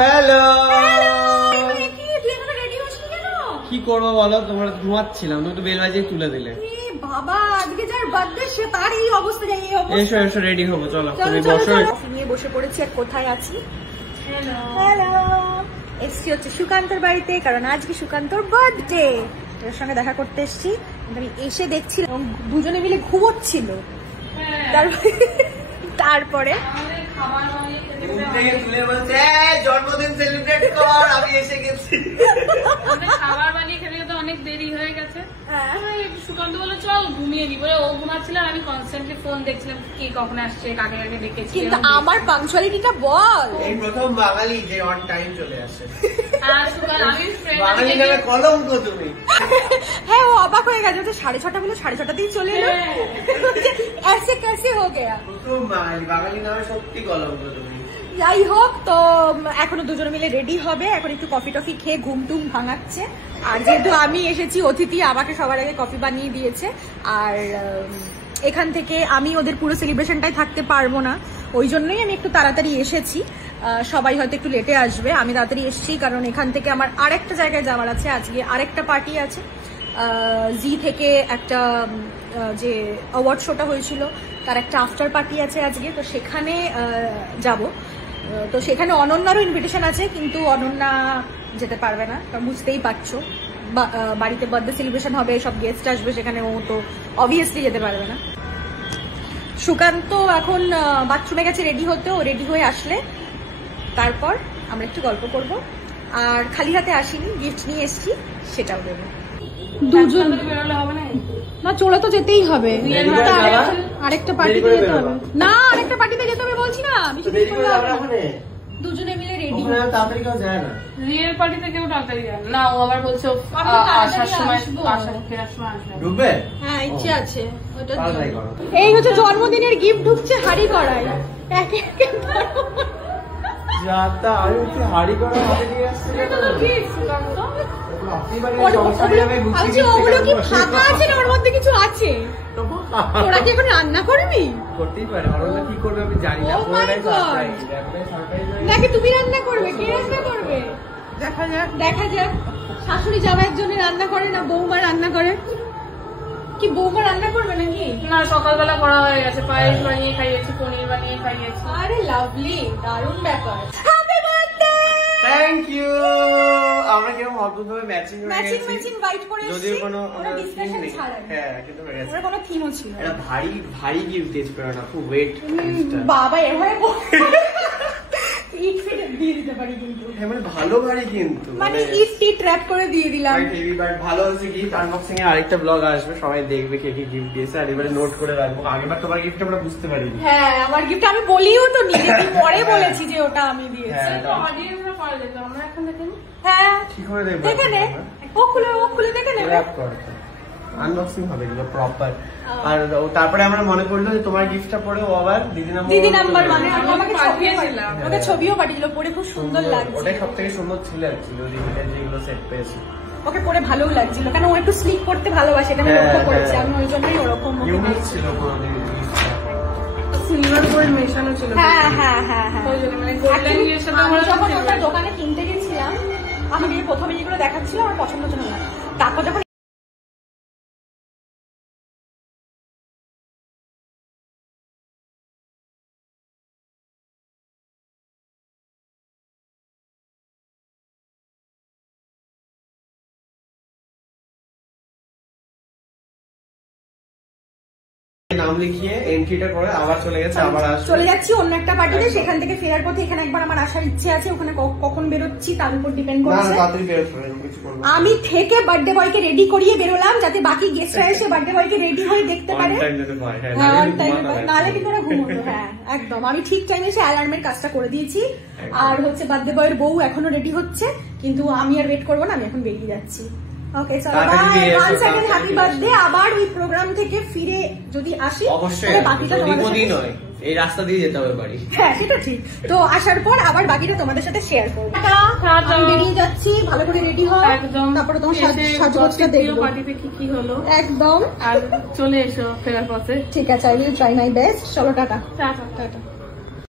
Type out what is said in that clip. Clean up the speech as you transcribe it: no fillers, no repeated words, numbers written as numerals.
Hello, কি করবো বলো? তোমরা ঘুমাচ্ছিলাম, তুমি তো বেল বাজিয়ে তুলে দিলে। বাবা আজকে যার বার্থডে সে তার এই অবস্থা, এসো এসো রেডি হবো, চলো তুমি বসো। নিয়ে বসে পড়েছি। আর কোথায় আছি? হ্যালো, এসছি হচ্ছে সুকান্তর বাড়িতে, কারণ আজকে সুকান্তর বার্থডে। ওর সঙ্গে দেখা করতে এসছি। আমি এসে দেখছিলাম দুজনে মিলে ঘুমোচ্ছিল। তারপরে জন্মদিন সেলিব্রেট কর, আমি এসে গেছি। খাবার বানিয়ে খেতে তো অনেক দেরি হয়ে গেছে। সুকান্ত বলে চল ঘুমিয়ে নি, বলে ও ঘুমাচ্ছিল, আমি কনস্ট্যান্টলি ফোন দেখছিলাম কে কখন আসছে, কাকে কাকে ডেকেছি। কিন্তু আমার পাংচুয়ালিটিটা বল। এই প্রথম বাঙালি যে অন টাইম চলে আসে। বাঙালি নামে কলঙ্ক তুমি। হ্যাঁ, ও অবাক হয়ে গেছে, 6:30 বলে 6:30তেই চলে এলো। ऐसे कैसे हो गया? প্রথম বাঙালি নামে সত্যি কলঙ্ক তুমি। যাই হোক, তো এখনো দুজনে মিলে রেডি হবে। এখন একটু কফি টফি খেয়ে ঘুম টুম ভাঙাচ্ছে। আর যেহেতু আমি এসেছি অতিথি, আমাকে সবার আগে কফি বানিয়ে দিয়েছে। আর এখান থেকে আমি ওদের পুরো সেলিব্রেশনটাই থাকতে পারবো না, ওই জন্যই আমি একটু তাড়াতাড়ি এসেছি। সবাই হয়তো একটু লেটে আসবে, আমি তাড়াতাড়ি এসেছি কারণ এখান থেকে আমার আরেকটা জায়গায় যাওয়ার আছে। আজকে আরেকটা পার্টি আছে, জি থেকে একটা যে অ্যাওয়ার্ড শোটা হয়েছিল তার একটা আফটার পার্টি আছে আজকে, তো সেখানে যাব। তো সেখানে অনন্যারও ইনভিটেশন আছে, কিন্তু অনন্যা যেতে পারবে না, কারণ বুঝতেই পারছো বাড়িতে বার্থডে সেলিব্রেশন হবে, সব গেস্ট আসবে, সেখানে ও তো অবভিয়াসলি যেতে পারবে না। সুকান্ত এখন বাথরুমে গেছে রেডি হতে, ও রেডি হয়ে আসলে তারপর আমরা একটু গল্প করব। আর খালি হাতে আসিনি, গিফট নিয়ে এসেছি, সেটাও দেবো। দুজন বেরোলে হবে না? না, চলে তো যেতেই হবে, আরেকটা পার্টিতে যেতে হবে। না, আরেকটা পার্টিতে যেতে হবে বলছি না, দুজনে মিলে রেডি। তাড়াতাড়ি কেউ যায় না, রিয়েল পার্টিতে কেউ তাড়াতাড়ি যায় না। ও আবার বলছে আসার সময় ঢুকবে। হ্যাঁ, ইচ্ছে আছে। এই হচ্ছে জন্মদিনের গিফট ঢুকছে হাড়ি করায়। ওগুলো কি ফাঁকা আছে না, ওর মধ্যে কিছু আছে? তোরা কি এখন রান্না করবি? করতেই পারে, কি করবে আমি জানি না। নাকি তুমি রান্না করবে? কে রান্না করবে? দেখা যাক, দেখা যাক। শাশুড়ি জামাইয়ের জন্য রান্না করে না বৌমা রান্না করে? কি বৌমা রান্না করবে নাকি? না, সকালবেলা করা হয়ে গেছে, পায়েস বানিয়ে খাইয়েছি, পনির বানিয়ে খাইয়েছি। আরে লাভলি, দারুণ ব্যাপার। Happy birthday! Thank you. আমরা কিরকম অদ্ভুতভাবে ম্যাচিং হোয়াইট করে এসেছি, যদিও কোনো ডিসকাশন ছাড়া। হ্যাঁ, কিন্তু হয়ে গেছে। ওর কোনো থিমও ছিল না। এটা ভারী ভারী গিফট দিয়েছে, না খুব ওয়েট। বাবা এভাবে ইট ফিট দিয়ে দিতে পারি, কিন্তু মানে ভালো ভারী, কিন্তু মানে ইট টিট র‍্যাপ করে দিয়ে দিলাম। ভালো হচ্ছে। গিফট আনবক্সিং এ আরেকটা ব্লগ আসবে, সবাই দেখবে কে কি গিফট দিয়েছে, আর এবারে নোট করে রাখবো। আগেরবার তোমার গিফট আমরা বুঝতে পারিনি। হ্যাঁ, আমার গিফট আমি বলিও তো নি, পরে বলেছি যে ওটা আমি দিয়েছি। অডিয়েন্সরা পরে দেখবে, আমরা এখন দেখেন। হ্যাঁ, কি করে দেখবে? দেখে নে, ও খুলে দেখে নেবে। র‍্যাপ করতে আনবক্সিং হবে এগুলো প্রপার। আর তারপরে আমরা মনে করলো যে তোমার গিফটটা পরে ও আবার দিদি নাম্বার মানে আমাকে পাঠিয়েছিলাম, ওটা ছবিও পাঠিয়েছিল, পরে খুব সুন্দর লাগছে। ওটাই সবথেকে সুন্দর ছিল অ্যাকচুয়ালি, ওই দিদিটা যেগুলো সেট পেয়েছি। ওকে পরে ভালোও লাগছিল, কারণ ও একটু স্লিক করতে ভালোবাসে, এটা আমি লক্ষ্য করেছি। আমি ওই জন্যই ওরকম ইউনিক ছিল পুরো জিনিসটা। সিলভার গোল্ড মেশানো ছিল। হ্যাঁ হ্যাঁ হ্যাঁ হ্যাঁ, ওই জন্য মানে গোল্ডেন এর সাথে আমরা যখন ওটা দোকানে কিনতে গেছিলাম, আমাকে প্রথমে যেগুলো দেখাচ্ছিল আমার পছন্দ ছিল না, তারপর যখন নাম লিখিয়ে এন্ট্রিটা করে আবার চলে গেছে, আবার চলে যাচ্ছি অন্য একটা পার্টিতে। সেখান থেকে ফেরার পথে এখানে একবার আমার আসার ইচ্ছে আছে, ওখানে কখন বেরোচ্ছি তার উপর ডিপেন্ড করছে। আমি থেকে বার্থডে বয়কে রেডি করিয়ে বেরোলাম, যাতে বাকি গেস্টরা এসে বার্থডে বয়কে রেডি হয়ে দেখতে পারে। নাহলে কিন্তু ওরা ঘুমোতো। হ্যাঁ একদম, আমি ঠিক টাইমে এসে অ্যালার্মের কাজটা করে দিয়েছি। আর হচ্ছে বার্থডে বয়ের বউ এখনো রেডি হচ্ছে, কিন্তু আমি আর ওয়েট করবো না, আমি এখন বেরিয়ে যাচ্ছি। ওকে, চলো bye, once again happy birthday. আবার ওই প্রোগ্রাম থেকে ফিরে যদি আসি, অবশ্যই বাকিটা তোমাদের নয়, এই রাস্তা দিয়ে যেতে হবে বাড়ি। হ্যাঁ সেটা ঠিক। তো আসার পর আবার বাকিটা তোমাদের সাথে শেয়ার করবো। আমি বেরিয়ে যাচ্ছি, ভালো করে রেডি হও, তারপরে তোমার সাজগোজটা দেখবো পার্টিতে কি কি হলো একদম। আর চলে এসো ফেরার পথে। ঠিক আছে, I will try my best. চলো টাটা টাটা।